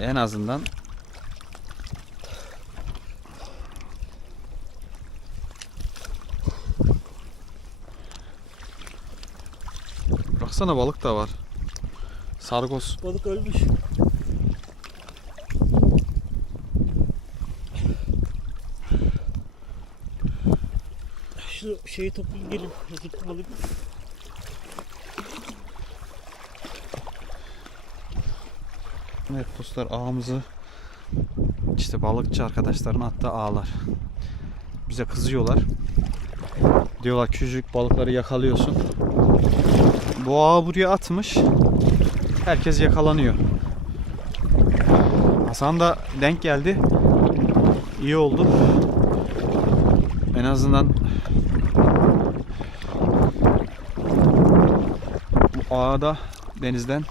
En azından Baksana balık da var. Sargos. Balık ölmüş. Şu şeyi toplayayım gelin. Yazık balık. Evet dostlar ağımızı işte balıkçı arkadaşların attığı ağlar. Bize kızıyorlar. Diyorlar küçücük balıkları yakalıyorsun. Bu ağı buraya atmış. Herkes yakalanıyor. Hasan da denk geldi. İyi oldu. En azından bu ağı da denizden